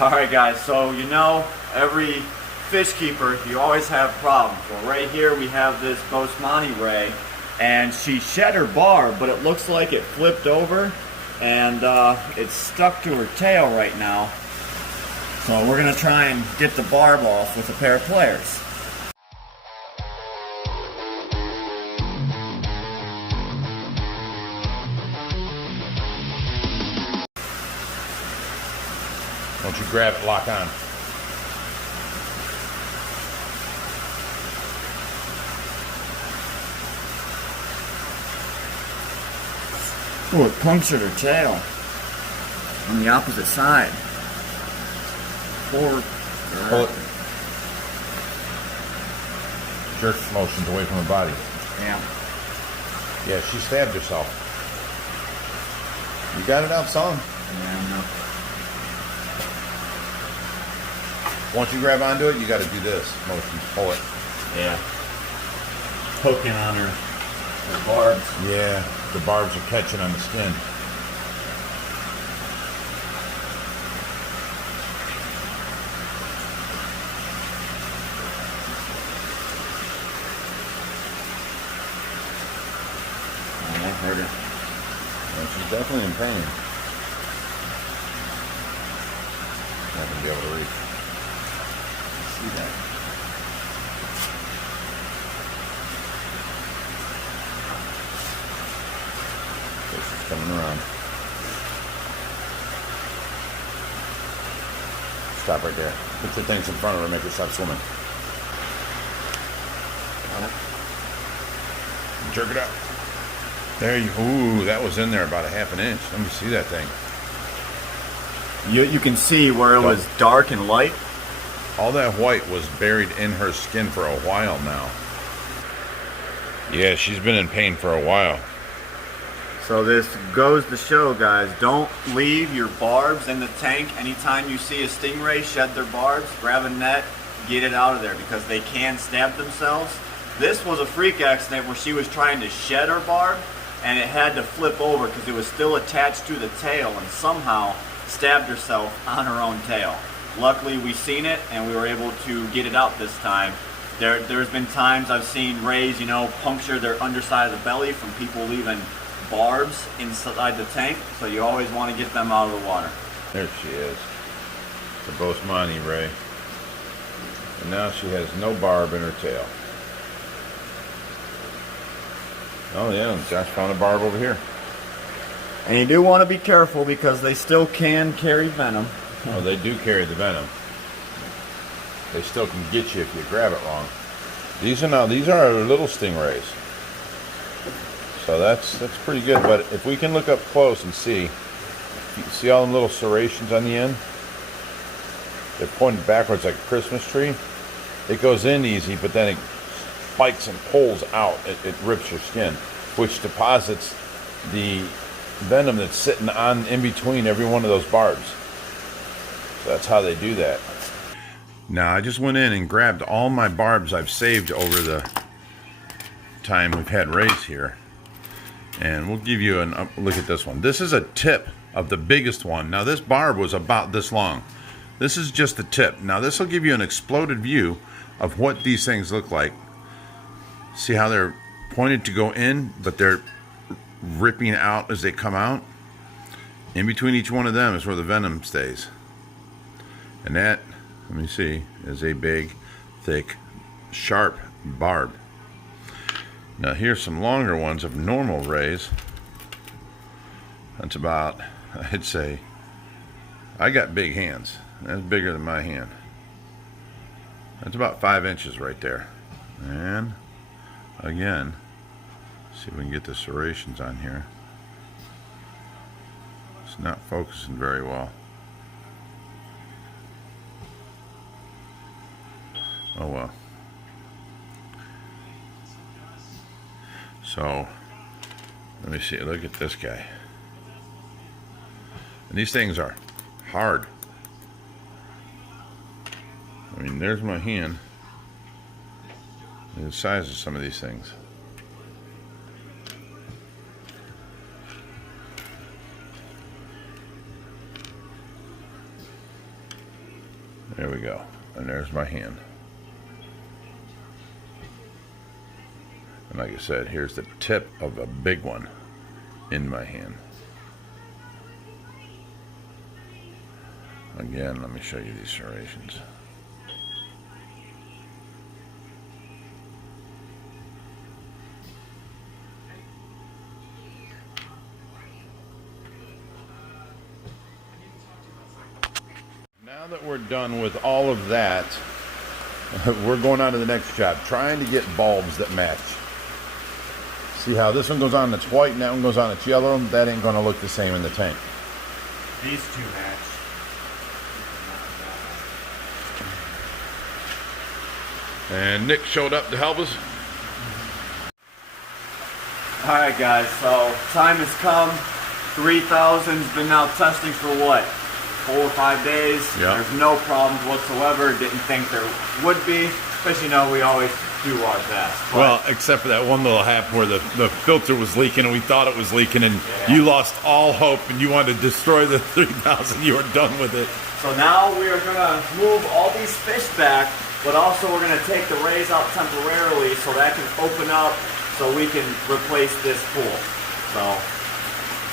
Alright guys, so you know, every fish keeper, you always have problems. Well, right here we have this Bosemani ray, and she shed her barb, but it looks like it flipped over, and it's stuck to her tail right now. So we're going to try and get the barb off with a pair of pliers. Don't you grab it, lock on. Oh, it punctured her tail on the opposite side. Pull it. Jerk motions away from her body. Yeah. Yeah, she stabbed herself. You got it out, son? Yeah, no. Once you grab onto it, you got to do this motion. Pull it. Yeah. Poking on her barbs. Yeah, the barbs are catching on the skin. Oh, that hurt her. Well, she's definitely in pain. Not gonna be able to reach. See that? She's coming around. Stop right there. Put your things in front of her, make her stop swimming. Jerk it out. There you, ooh, that was in there about a ½ inch. Let me see that thing. You can see where it was dark and light. All that white was buried in her skin for a while now. Yeah, she's been in pain for a while. So this goes to show, guys, don't leave your barbs in the tank. Anytime you see a stingray shed their barbs, grab a net, get it out of there, because they can stab themselves. This was a freak accident where she was trying to shed her barb, and it had to flip over because it was still attached to the tail, and somehow stabbed herself on her own tail. Luckily we seen it and we were able to get it out this time. There's been times I've seen rays, you know, puncture their underside of the belly from people leaving barbs inside the tank, so you always want to get them out of the water. There she is. The Bosemani ray. And now she has no barb in her tail. Oh yeah, Josh found a barb over here. And you do want to be careful because they still can carry venom. Oh, they do carry the venom. They still can get you if you grab it wrong. These are our little stingrays. So that's pretty good. But if we can look up close and see all them little serrations on the end? They're pointed backwards like a Christmas tree. It goes in easy, but then it spikes and pulls out. It rips your skin, which deposits the venom that's sitting on in between every one of those barbs. So that's how they do that. Now I just went in and grabbed all my barbs I've saved over the time we've had rays here, and we'll give you a look at this one. This is a tip of the biggest one. Now this barb was about this long. This is just the tip. Now this will give you an exploded view of what these things look like. See how they're pointed to go in, but they're ripping out as they come out? In between each one of them is where the venom stays. And that, let me see, is a big, thick, sharp barb. Now here's some longer ones of normal rays. That's about, I'd say, I got big hands. That's bigger than my hand. That's about 5 inches right there. And again, see if we can get the serrations on here. It's not focusing very well. Oh well. So let me see, look at this guy. And these things are hard. I mean, there's my hand. Look at the size of some of these things. There we go. And there's my hand. And like I said, here's the tip of a big one in my hand. Again, let me show you these serrations. Now that we're done with all of that, we're going on to the next job, trying to get bulbs that match. See how this one goes on, it's white, and that one goes on, it's yellow. That ain't going to look the same in the tank. These two match. And Nick showed up to help us. Alright guys, so time has come. 3000's been now testing for what? 4 or 5 days. Yeah. There's no problems whatsoever. Didn't think there would be. Because you know we always do our best. But Well, except for that one little hap where the filter was leaking and we thought it was leaking and you lost all hope and you wanted to destroy the 3000. You were done with it. so now we are going to move all these fish back, but also we're going to take the rays out temporarily so that can open up so we can replace this pool. So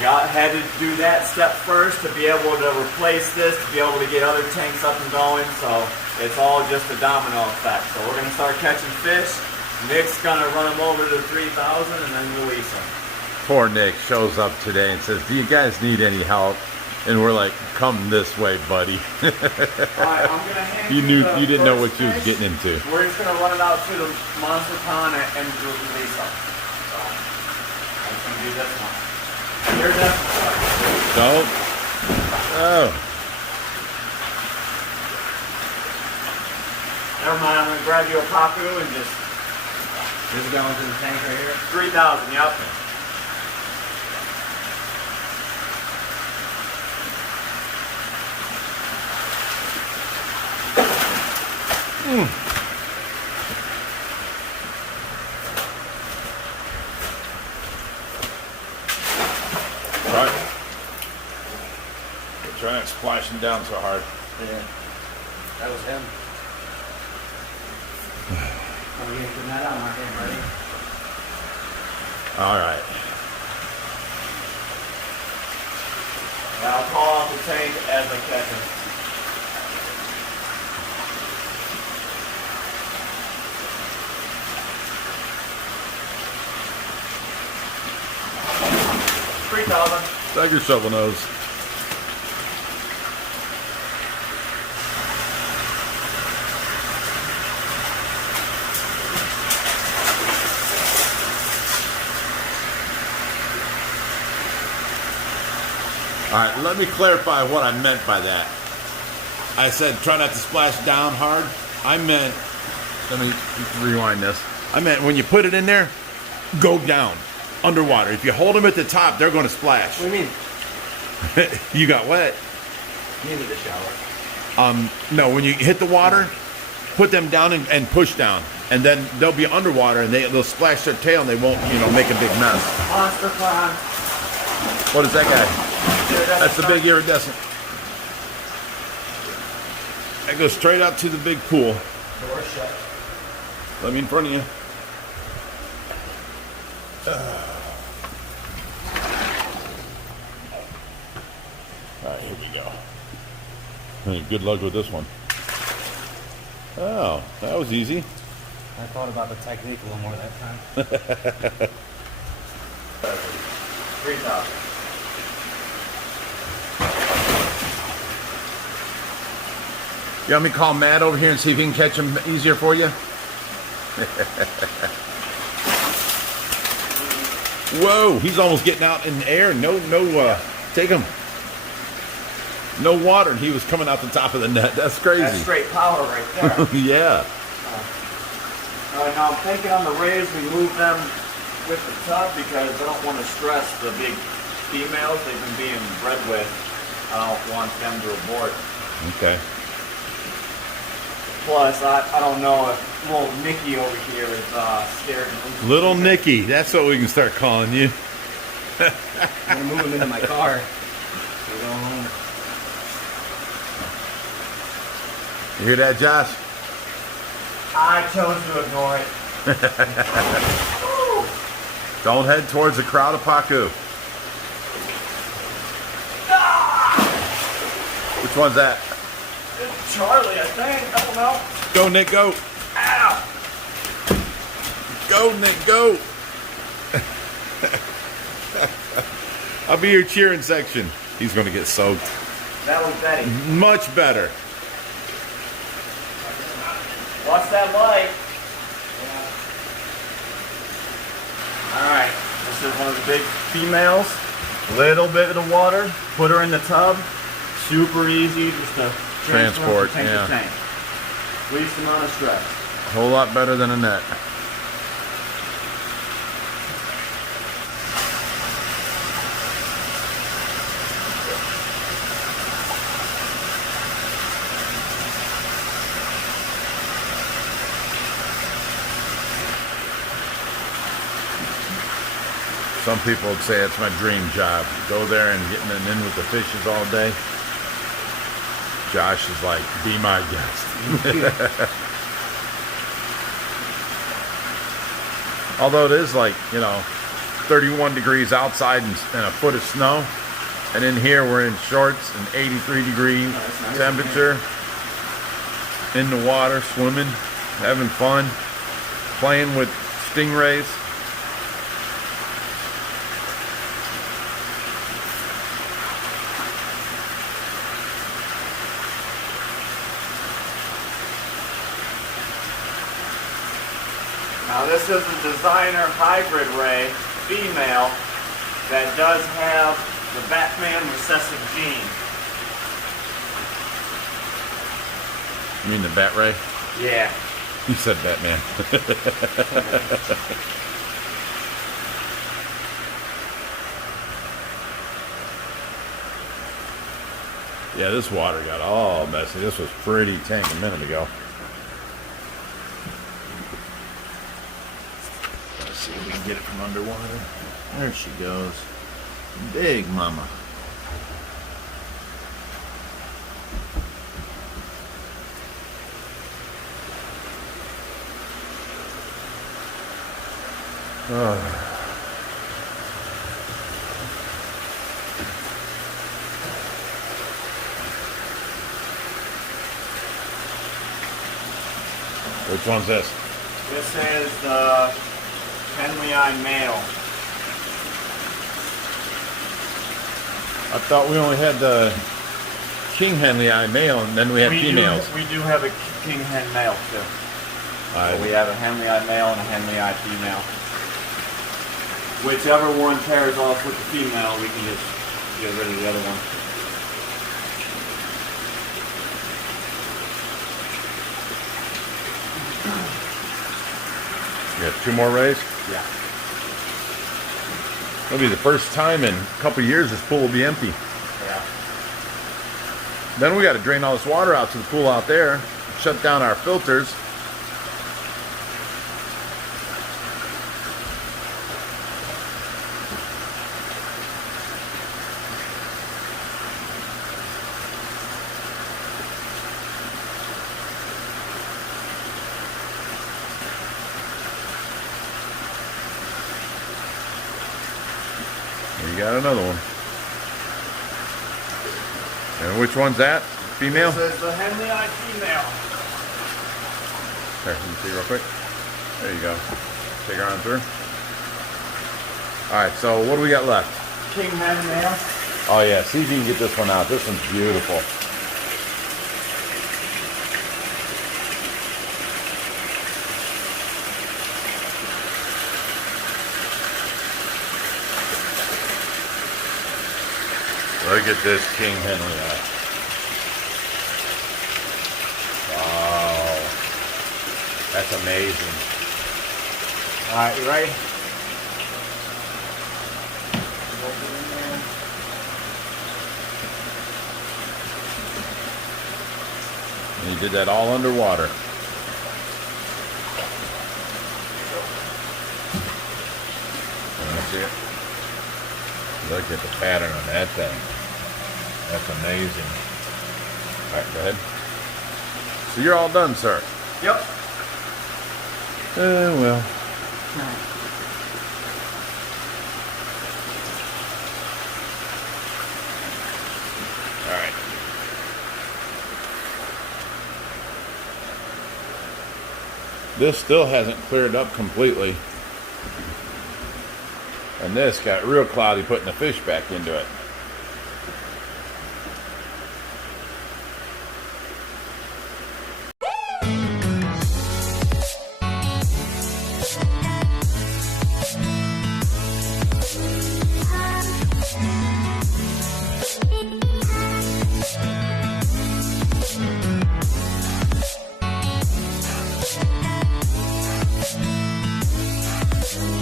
had to do that step first to be able to replace this, to be able to get other tanks up and going. So it's all just a domino effect. So we're going to start catching fish. Nick's going to run them over to 3000 and then release them. Poor Nick shows up today and says, "Do you guys need any help?" And we're like, "Come this way, buddy." Alright, I'm going to hand You knew the you didn't know first what you was fish. getting into. We're just going to run it out to the monster pond and release them. So I'm going to do this one. Here's that. Don't. Oh. Never mind, I'm going to grab you a paku and just... This is going to the tank right here. 3000, yep. Try not splashing down so hard. Yeah. That was him. Oh, we ain't putting that on our hand, buddy. All right. Now I'll call out the tank as I catch it. $3,000. Tiger shovel nose. All right, let me clarify what I meant by that. I said try not to splash down hard. I meant, let me rewind this. I meant when you put it in there, go down, underwater. If you hold them at the top, they're going to splash. What do you mean? You got wet. Needed a shower. No, when you hit the water, put them down and push down. And then they'll be underwater and they'll splash their tail and they won't, make a big mess. Monster pond. What is that guy? That's the big iridescent. That goes straight out to the big pool. Door shut. Let me in front of you. All right, here we go. Hey, good luck with this one. Oh, that was easy. I thought about the technique a little more that time. 3,000. You want me to call Matt over here and see if he can catch him easier for you? Whoa, he's almost getting out in the air. Take him. No water, and he was coming out the top of the net. That's crazy. That's straight power right there. Yeah. Alright, now I'm thinking on the rays we move them with the tub because I don't want to stress the big females they've been being bred with. I don't want them to abort. Okay. Plus, I don't know if little Nicky over here is scared. Little Nicky, that's what we can start calling you. I'm going to move him into my car. So go home. You hear that, Josh? I chose to ignore it. Don't head towards the crowd of Pacu. Which one's that? It's Charlie, I think. I don't know. Go, Nick, go. Ow! Go, Nick, go. I'll be your cheering section. He's going to get soaked. That was Betty. Much better. Watch that light. Alright, this is one of the big females. Little bit of the water. Put her in the tub. Super easy just to Transport, from tank yeah. to tank. Least amount of stress. A whole lot better than a net. Some people would say it's my dream job. Go there and getting in with the fishes all day. Josh is like, be my guest. Although it is like, 31 degrees outside and a foot of snow. And in here we're in shorts and 83-degree nice temperature. In the water, swimming, having fun, playing with stingrays. Now this is a designer hybrid ray, female, that does have the Batman recessive gene. You mean the bat ray? Yeah. You said Batman. Yeah, this water got all messy. This was pretty tank a minute ago. Let's see if we can get it from underwater. There she goes. Big mama. Which one's this? This is the Henley-eyed male. I thought we only had the king Henley-eyed male and then we had females. We do have a king hen male too. So we have a Henley-eyed male and a Henley-eyed female. Whichever one pairs off with the female, we can just get rid of the other one. You got 2 more rays? Yeah. It'll be the first time in a couple of years this pool will be empty. Yeah. Then we got to drain all this water out to the pool out there, shut down our filters. You got another one. And which one's that? Female? This is the Henley-eyed female. Here, let me see real quick. There you go. Take her on through. Alright, so what do we got left? King hen male. Oh yeah, see if you can get this one out. This one's beautiful. Look at this king Henley. Wow. That's amazing. Alright, you ready? And you did that all underwater. Let me see it. Look at the pattern on that thing. That's amazing. All right, go ahead. So you're all done, sir. Yep. Well. All right. This still hasn't cleared up completely. And this got real cloudy putting the fish back into it.